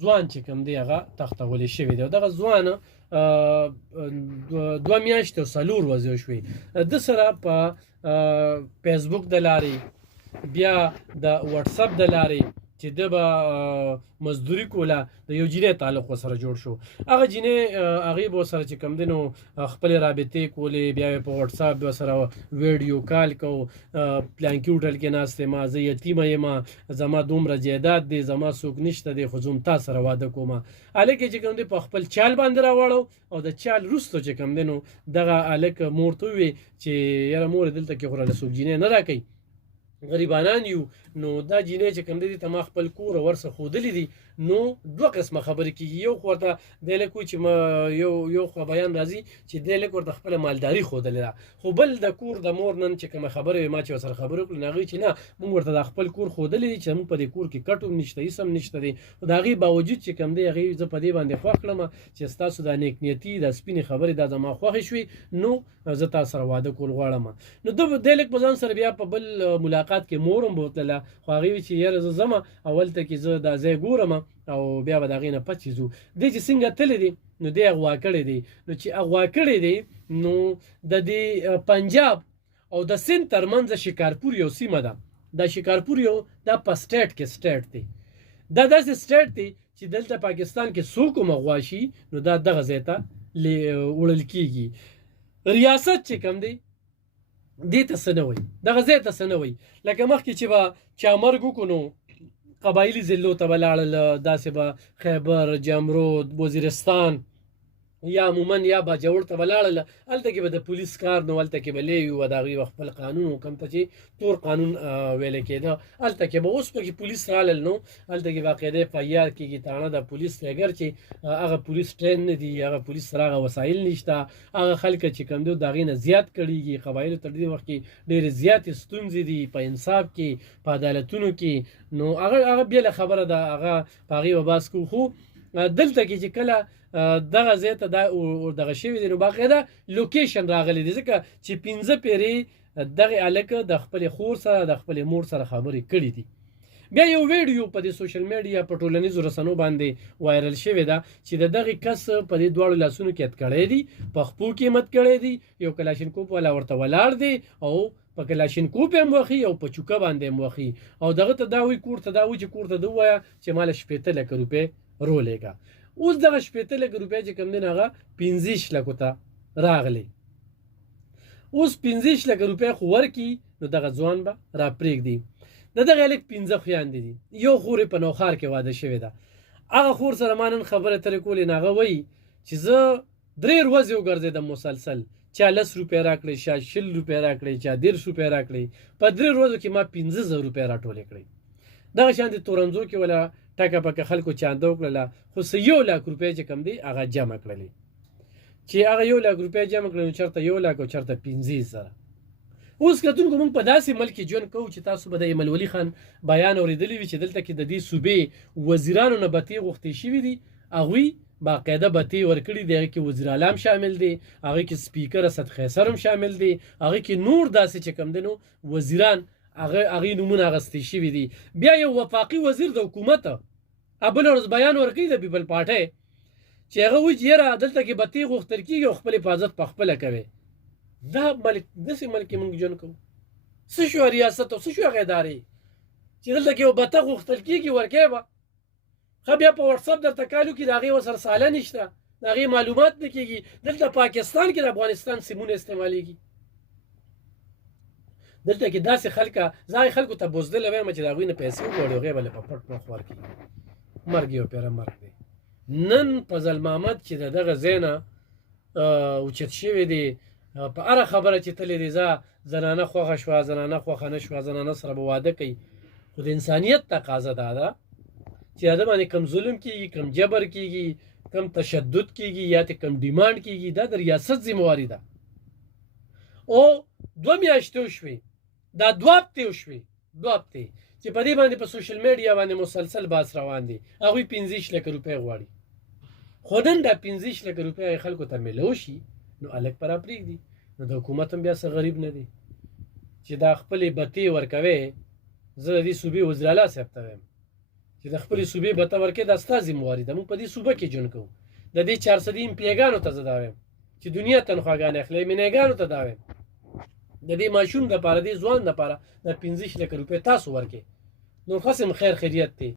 ځوان چې کوم دی هغه تختولی شوی دی او دغه ځوان 2 میاشتې او 4 ورځې وشوې ده سره په فیسبوک د لارې بیا د واتساپ د لارې چې ده به مزدوري کوله د یو جینۍ تعلق ورسره جوړ شو هغه جینۍ هغې به ورسره چې کوم دی نو خپلې رابطې کولې بیا یې په واتساپ ورسره ویډیو کال کو پلانکي هوټل کې ناست یم زه یتیمه یم زما دومره جایداد دی زما څوک نشته دی خو زه هم تا سره واده کوم هلک چې کوم دی په خپل چال باندې راوړو او د چال وروسته چې کوم دی نو دغه هلک مور ته وویې چې یاره مورې دلته کې خو راله څوک جینۍ نه راکوي غریبانان یو نو دا جینۍ چې کوم دی ته ما خپل کور ورڅه ښودلی دي نو دوه قسمه خبرې کېږي یو خو ورته دی لک وایي چې یو خو بیان راځي چې دی لک ورته خپله مالداري ښودلې ده خو بل د کور د مور نن چې کومه خبره وي ما چې ورسره خبرې وکړو نو هغوی چې نه مونږ ورته دا خپل کور ښودلی دي چې مونږ په دې کور کې کټ هم نشته هېڅ هم نشته دی خو د هغې باوجود چې کوم دی هغې زه په دې باندې خوښ کړم چې ستاسو دا نیک نیتي دا سپینې خبرې دا زما خوښې شوې نو زه تا سره واده کول غواړم نو ده دی لک په ځان سره بیا په بل ملاقات کې مور هم بوتله خو هغې وایي چې یاره زه ځمه اولته کې زه دا ځای ګورم او بیا به د هغې نه پس چې ځو دی چې څنګه تللی دی نو دی اغوا کړی دی نو چې اغوا کړی دی نو د دې پنجاب او د سند ترمنځ شکارپور یو سیمه ده دا شکارپور یو دا په سټیټ کې سټیټ دی دا داسې سټیټ دی چې دلته پاکستان کې څوک هم اغوا شي نو دا دغه ځای ته وړل کېږي ریاست چې کوم دی دې ته څه نه وایي دغه ځای ته څه نه وایي لکه مخکې چې به چا مرګ وکړو نو قبایلي ضلعو ته به لاړل داسې به خیبر جمرود وزیرستان یا عموما یا باجوړ ته به لاړل هلته کې به د پولیس کار نو هلته کې به لیوي و د هغوی به خپل قانون و کوم ته چې تور قانون ویلی کېده هلته کې به اوس پکې پولیس رالل نو هلته کې باقاعده اف آی آر کېږي تاڼه د پولیس دی اګر چې هغه پولیس ټرین نه دي هغه پولیس سره هغه وسایل نشته هغه خلک چې کوم دی د هغې نه زیات کړېږي قبایلو تر دې وخت کې ډېرې زیاتې ستونزې دي په انصاف کې په عدالتونو کې نو هغه بېله خبره ده هغه په هغې به بحث کوو خو دلته کې چې کله دغه ځای ته دا دغه شوي دی نو باقاعده لوکیشن راغلی دی ځکه چې 15 پیرې دغه هلک د خپلې خور سره د خپلې مور سره خبرې کړي دي بیا یو ویډیو په دې سوشل میډیا په ټولنیزو رسنو باندې وایرل شوې ده چې د دغې کس په دې دواړو لاسونو کې ات کړی دی په خپو کې مت کړی دی یو کلاشینکوف والا ورته ولاړ دی او په کلاشینکوف هم وخي او په چوکه باندې هم وخي او دغه ته دا وایي کور ته دا وایي چې کور ته ده ووایه چې ماله 15 لکه روپۍ رولېږه اوس دغه 15 لکه روپۍ چې کوم دی هغه 15 لکو ته راغلی اوس 15 لکه روپۍ خو ورکړي نو دغه ځوان به راپرېږدي د دغه هلک 15 خویندې دي یو خور یې په نوښار کې واده شوې ده هغه خور سره ما نن خبرې اترې کولې نو هغه وایي چې زه 3 ورځې وګرځېدم مسلسل چا 10 روپۍ راکړئ چا 20 روپۍ راکړئ چا 10 روپۍ راکړئ په 3 ورځو کې ما 15,000 روپۍ راټولې کړئ دغه شان د تورنځو کې ولا ټکه پکه خلکو چانده وکړله خو څه 1 لک روپۍ چې کوم دی هغه جمع کړلې چې هغه 1 لک روپۍ جمع کړل نو چېرته 1 لک او چېرته 15,000 اوس کتونکو موږ په داسې ملک کې ژوند کوو چې تاسو به د ایمل ولي خان بیان اورېدلی وي چې دلته کې د دې صوبې وزیرانو نه بتې غوښتې شوي دي هغوی باقاعده بتې ورکړي دي هغې کې وزیر اعلی هم شامل دی هغې کې سپیکر اسد خیسر هم شامل دی هغې کې نور داسې چې کوم دی نو وزیران هغې نومونه اخیستې شوي دي بیا یو وفاقي وزیر د حکومت بله ورځ بیان ورکوي د پیپل پارټۍ چې هغه وایي چې یاره دلته کې بتې غوښتل کېږي او خپل حفاظت په خپله کوي دا ملک داسې ملک کې موږ ژوند کوو څه شو ریاست او څه شو هغې ادارې چې دلته کې یو بته غوښتل کېږي ورکوي به ښه بیا په وټساپ درته کال وکړي د هغې ورسره ساله نشته د هغې معلومات نه کېږي دلته پاکستان کې د افغانستان سیمونه استعمالیږي دلته کې داسې خلکه زه هغې خلکو ته بزدله وایم چې د هغوی نه پیسې وغواړي هغې به له په پټ مخ ورکړي مرګ یو پیره مرګ دی نن فضل محمد چې د دغه ځای نه اوچت شوی دی په هره خبره چې تللی دی زنانه خوښه شوه زنانه خوښه نه شوه زنانه سره به واده کوي خو د انسانیت تقاضا دا ده چې د ده باندې کم ظلم کېږي کم جبر کېږي کم تشدد کېږي یا ته کم ډیمانډ کېږي دا د ریاست ذمهواري ده او 2 میاشتې وشوې دا 2 هفتې وشوې 2 هفتې چې په دې باندې په سوشل میډیا باندې مسلسل بحث روان دی هغوی 15 لکه روپۍ غواړي خو نن دا 15 لکه روپۍ خلکو ته میلو شي نو هلک به راپرېږدي نو د حکومت هم بیا څه غریب نه دی چې دا خپلې بتې ورکوي زه د دې صوبې وزیر اعلی صاحب ته وایم چې د خپلې صوبې به ته ورکې دا ستا ذمواري ده. موږ په دې صوبه کې ژوند کوو. د دې 400 امپیګانو ته زه دا وایم چې دنیا تنخواګانې اخلي، مینېګانو ته دا وایم د دې ماشوم دپاره، دې ځوان دپاره د 15 لکه روپۍ تاسو ورکې. نور خاصم خیر خیریت دی.